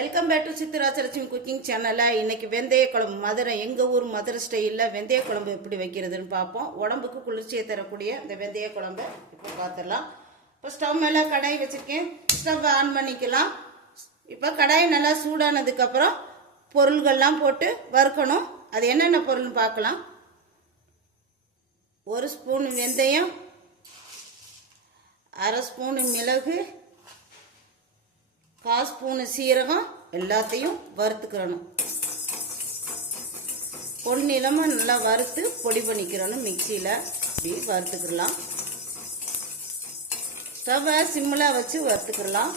Welcome back to சித்ராச்சலட்சுமி cooking சேனலில் இன்றைக்கி வெந்தய குழம்பு மதுரை எங்கள் ஊர் மதுரை ஸ்டைலில் வெந்தய குழம்பு எப்படி வைக்கிறதுன்னு பார்ப்போம். உடம்புக்கு குளிர்ச்சியை தரக்கூடிய இந்த வெந்தய குழம்பு இப்போ பார்த்துடலாம். இப்போ ஸ்டவ் மேலே கடாய் வச்சுருக்கேன். ஸ்டவ் ஆன் பண்ணிக்கலாம். இப்போ கடாய் நல்லா சூடானதுக்கப்புறம் பொருள்கள்லாம் போட்டு வறுக்கணும். அது என்னென்ன பொருள்னு பார்க்கலாம். 1 ஸ்பூன் வெந்தயம், 1/2 ஸ்பூன் மிளகு, 1/4 ஸ்பூன் சீரகம் எல்லாத்தையும் வறுத்துக்கிறணும். பொன்னிறமா நல்லா வறுத்து பொடி பண்ணிக்கிறணும். மிக்சியில் இப்படி வறுத்துக்கலாம். ஸ்டவ்வை சிம்மில் வச்சு வறுத்துக்கலாம்.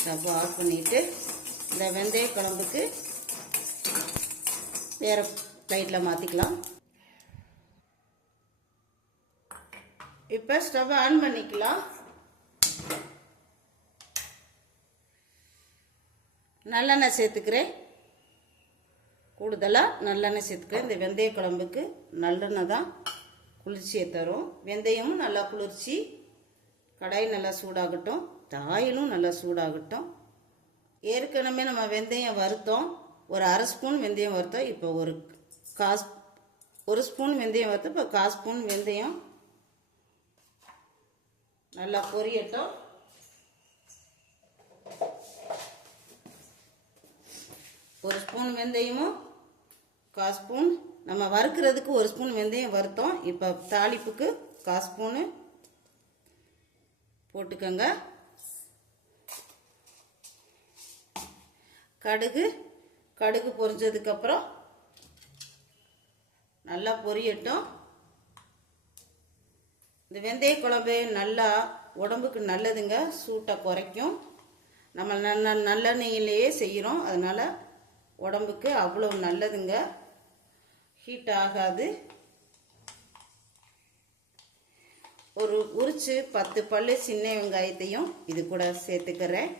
ஸ்டவ் ஆஃப் பண்ணிவிட்டு இந்த வெந்தய குழம்புக்கு வேறு பிளேட்டில் மாற்றிக்கலாம். இப்போ ஸ்டவ் ஆன் பண்ணிக்கலாம். நல்லெண்ணெய் சேர்த்துக்கிறேன். கூடுதலாக நல்லெண்ணெய் சேர்த்துக்கிறேன். இந்த வெந்தய குழம்புக்கு நல்லெண்ணெய் தான் குளிர்ச்சியை தரும். வெந்தயமும் நல்லா குளிர்ச்சி. கடாய் நல்லா சூடாகட்டும், ஆயிலும் நல்லா சூடாகட்டும். ஏற்கனவே நம்ம வெந்தயம் வறுத்தோம். ஒரு 1/2 ஸ்பூன் வெந்தயம் வறுத்தோம். இப்போ ஒரு ஸ்பூன் வெந்தயம் வறுத்தோம். இப்போ 1/4 ஸ்பூன் வெந்தயம் நல்லா பொரியட்டும். ஒரு ஸ்பூன் வெந்தயமும் 1/4 ஸ்பூன் நம்ம வறுக்கிறதுக்கு 1 ஸ்பூன் வெந்தயம் வறுத்தோம். இப்போ தாளிப்புக்கு 1/4 ஸ்பூனு போட்டுக்கோங்க. கடுகு பொரிஞ்சதுக்கப்புறம் நல்லா பொரியட்டும். இந்த வெந்தய குழம்பு நல்லா உடம்புக்கு நல்லதுங்க. சூட்டை குறைக்கும். நம்ம நல்லெண்ணெயிலேயே செய்கிறோம். அதனால் உடம்புக்கு அவ்வளோ நல்லதுங்க. ஹீட் ஆகாது. ஒரு உரிச்சு 10 பல்லு சின்ன வெங்காயத்தையும் இது கூட சேர்த்துக்கிறேன்.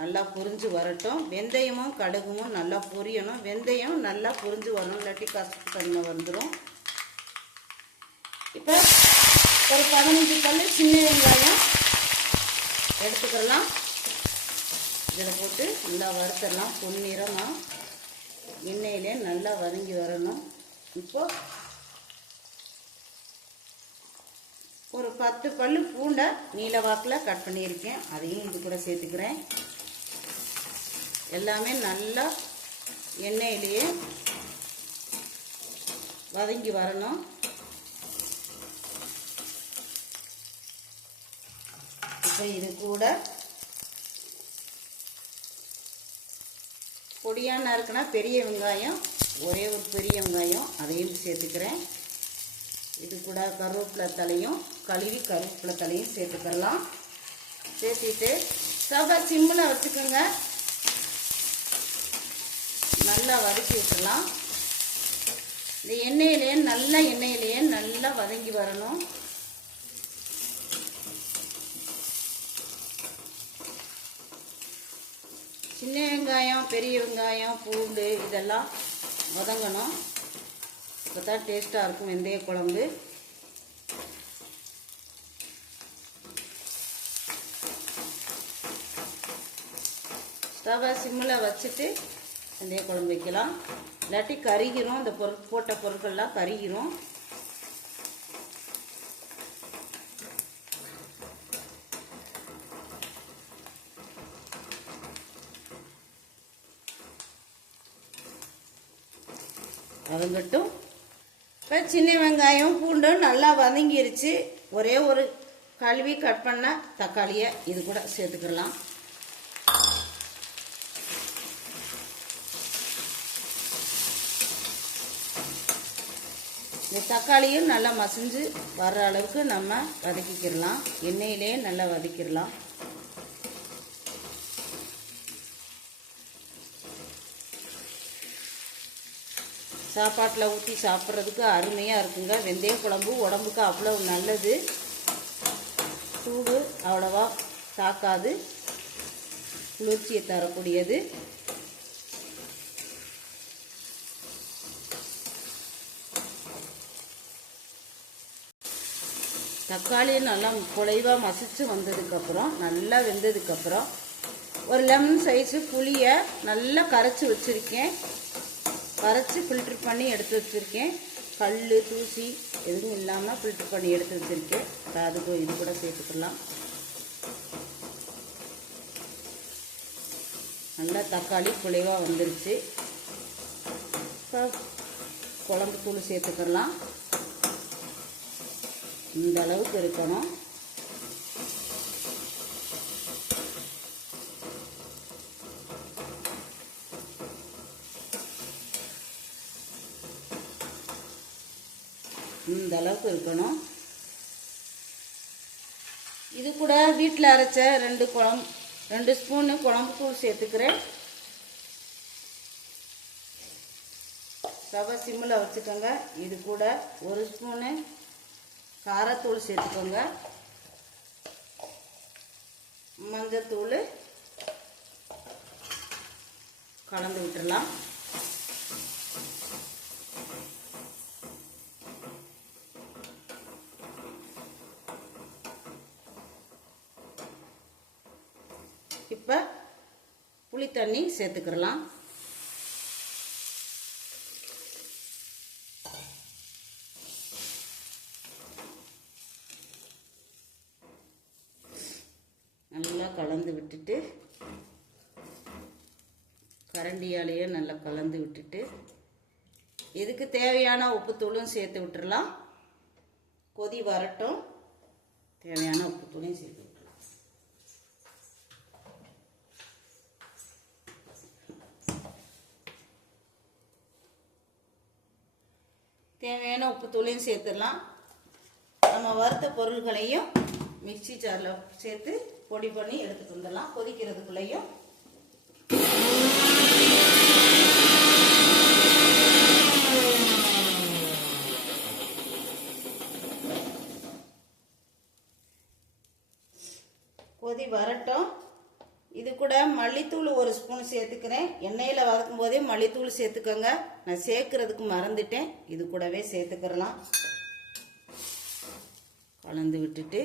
நல்லா பொரிஞ்சு வரட்டும். வெந்தயமும் கடுகும் நல்லா பொரியணும். வெந்தயம் நல்லா பொரிஞ்சு வரணும், இல்லாட்டி கசப்பு தன்மை வந்துடும். இப்போ ஒரு 15 பல்லு சின்ன வெங்காயம் எடுத்துக்கலாம். இதில் போட்டு நல்லா வறுத்தரலாம். பொன்னிறமாக எண்ணெயிலே நல்லா வதங்கி வரணும். இப்போ ஒரு 10 பல்லு பூண்டை நீல வாக்கில் கட் பண்ணியிருக்கேன். அதையும் இது கூட சேர்த்துக்கிறேன். எல்லாமே நல்லா எண்ணெயிலேயே வதங்கி வரணும். இப்போ இது கூட பொடியாக நறுக்குனா பெரிய வெங்காயம், ஒரே ஒரு பெரிய வெங்காயம் அதையும் சேர்த்துக்கிறேன். இது கூட கருவேப்பிலை தலையும் கழுவி கருவேப்பிலை தலையும் சேர்த்துக்கலாம். சேர்த்துட்டு ஸ்டவ்வை சிம்மில் வச்சுக்கோங்க. நல்லா வதக்கி விட்டுலாம். இந்த எண்ணெயிலேயே நல்லா வதங்கி வரணும். சின்ன வெங்காயம், பெரிய வெங்காயம், பூண்டு இதெல்லாம் வதங்கணும். இப்போ தான் டேஸ்ட்டாக இருக்கும் வெந்தய குழம்பு. ஸ்டவ்வை சிம்மில் வச்சுட்டு வெந்தய குழம்பு வைக்கலாம். இல்லாட்டி கருகிரும். இந்த போட்ட பொருட்கள்லாம் கருகிரும். வதங்கட்டும். இப்போ சின்ன வெங்காயம் பூண்டு நல்லா வதங்கிருச்சு. ஒரே ஒரு கழுவி கட் பண்ண தக்காளியை இது கூட சேர்த்துக்கலாம். இந்த தக்காளியும் நல்லா மசிஞ்சு வர்ற அளவுக்கு நம்ம வதக்கிக்கிடலாம். எண்ணெயிலே நல்லா வதக்கிடலாம். சாப்பாட்டில் ஊற்றி சாப்பிட்றதுக்கு அருமையாக இருக்குங்க. வெந்தய குழம்பு உடம்புக்கு அவ்வளோ நல்லது. சூடு அவ்வளவா தாக்காது, குளிர்ச்சியை தரக்கூடியது. தக்காளி நல்லா குலைவாக மசிச்சு வந்ததுக்கப்புறம் நல்லா வெந்ததுக்கப்புறம் ஒரு லெமன் சைஸு புளியை நல்லா கரைச்சி வச்சுருக்கேன். கரைச்சி ஃபில்ட்ரு பண்ணி எடுத்து வச்சுருக்கேன். கல் தூசி எதுவும் இல்லாமல் ஃபில்ட்ரு பண்ணி எடுத்து வச்சுருக்கேன். அதுக்கு இது கூட சேர்த்துக்கலாம். நல்லா தக்காளி குலைவாக வந்துருச்சு. இப்போ குழம்பு தூள் சேர்த்துக்கலாம். இந்த அளவுக்கு இருக்கணும். இந்த அளவுக்கு இருக்கணும். இது கூட வீட்டில் அரைச்ச 2 ஸ்பூனு குழம்பு தூள் சேர்த்துக்கிறேன். ஸ்டவ்வை சிம்மில் வச்சுக்கோங்க. இது கூட 1 ஸ்பூனு காரத்தூள் சேர்த்துக்கோங்க. மஞ்சத்தூள் கலந்து விட்டுடலாம். இப்போ புளி தண்ணி சேர்த்துக்கிறலாம். நல்லா கலந்து விட்டுட்டு கரண்டியாலேயே நல்லா கலந்து விட்டுட்டு இதுக்கு தேவையான உப்புத்தூளும் சேர்த்து விட்டுறலாம். கொதி வரட்டும். தேவையான உப்புத்தூளையும் சேர்த்து விட்டுறலாம். தேவையான உப்புத்தூளையும் சேர்த்துடலாம். நம்ம வறுத்த பொருள்களையும் மிக்சி ஜாரில் சேர்த்து பொடி பண்ணி எடுத்துட்டு வந்துடலாம். கொதிக்கிறதுக்குள்ளேயும் கொதி வரட்டும். இது கூட மல்லித்தூள் 1 ஸ்பூன் சேர்த்துக்கிறேன். எண்ணெயில் வதக்கும் போதே மல்லித்தூள் சேர்த்துக்கோங்க. நான் சேர்க்கறதுக்கு மறந்துட்டேன். இது கூடவே சேர்த்துக்கிறலாம். கலந்து விட்டுட்டு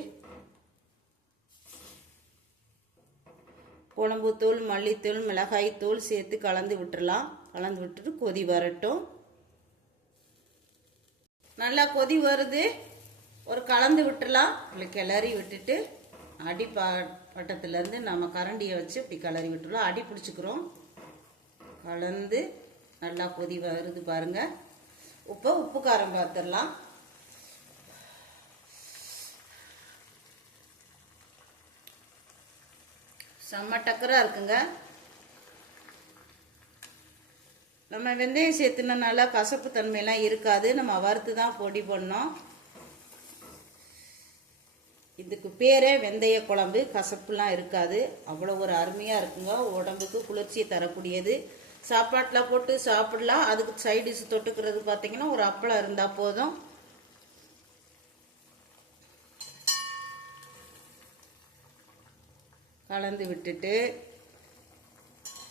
குழம்புத்தூள், மல்லித்தூள், மிளகாய் தூள் சேர்த்து கலந்து விட்டுறலாம். கலந்து விட்டுட்டு கொதி வரட்டும். நல்லா கொதி வருது. ஒரு கலந்து விட்டுறலாம். இல்லை கிளறி விட்டுட்டு அடி பட்டத்துலேருந்து நம்ம கரண்டியை வச்சு இப்படி கிளறி விட்டுறலாம். அடி பிடிச்சிக்கிறோம். கலந்து நல்லா கொதி வருது பாருங்க. உப்பு காரம் பார்த்துடலாம். செம்ம டக்கராக இருக்குங்க. நம்ம வெந்தயம் சேர்த்துனால கசப்பு தன்மையெல்லாம் இருக்காது. நம்ம வறுத்து தான் பொடி பண்ணோம். இதுக்கு பேரே வெந்தய குழம்பு. கசப்புலாம் இருக்காது. அவ்வளோ ஒரு அருமையாக இருக்குங்க. உடம்புக்கு குளிர்ச்சியை தரக்கூடியது. சாப்பாட்டில் போட்டு சாப்பிடலாம். அதுக்கு சைடிஷ் தொட்டுக்கிறது பார்த்தீங்கன்னா ஒரு அப்பளம் இருந்தால் போதும். கலந்து விட்டுட்டு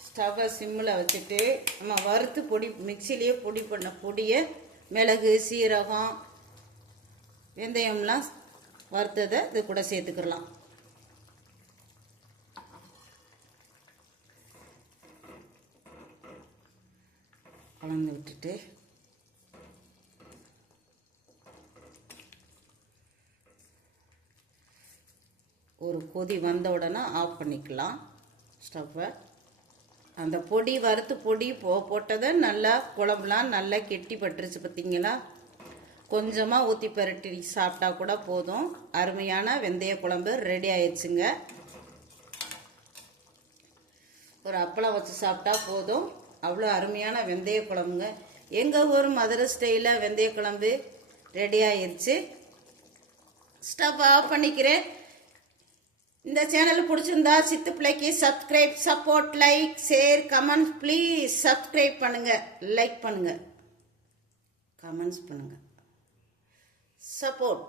ஸ்டவ்வை சிம்மில் வச்சுட்டு நம்ம வறுத்து பொடி மிக்சிலேயே பொடி பண்ண பொடியை மிளகு, சீரகம், வெந்தயம்லாம் வறுத்ததை இது கூட சேர்த்துக்கலாம். கலந்து விட்டுட்டு ஒரு கொதி வந்த உடனே ஆஃப் பண்ணிக்கலாம் ஸ்டவ்வை. அந்த பொடி வறுத்து பொடி போட்டதை நல்லா குழம்புலாம் நல்லா கெட்டி பட்டுருச்சு பார்த்தீங்களா. கொஞ்சமாக ஊற்றி பரட்டி சாப்பிட்டா கூட போதும். அருமையான வெந்தய குழம்பு ரெடி ஆயிடுச்சுங்க. ஒரு அப்பளம் வச்சு சாப்பிட்டா போதும். அவ்வளோ அருமையான வெந்தய குழம்புங்க. எங்கள் ஊர் மதுரை ஸ்டைலில் வெந்தய குழம்பு ரெடி ஆயிடுச்சு. ஸ்டவ் ஆஃப் பண்ணிக்கிறேன். இந்த சேனல் பிடிச்சிருந்தா சித்து பிள்ளைக்கு subscribe, support, like, share, comment. Please subscribe பண்ணுங்க, லைக் பண்ணுங்க, கமெண்ட்ஸ் பண்ணுங்க, சப்போர்ட்.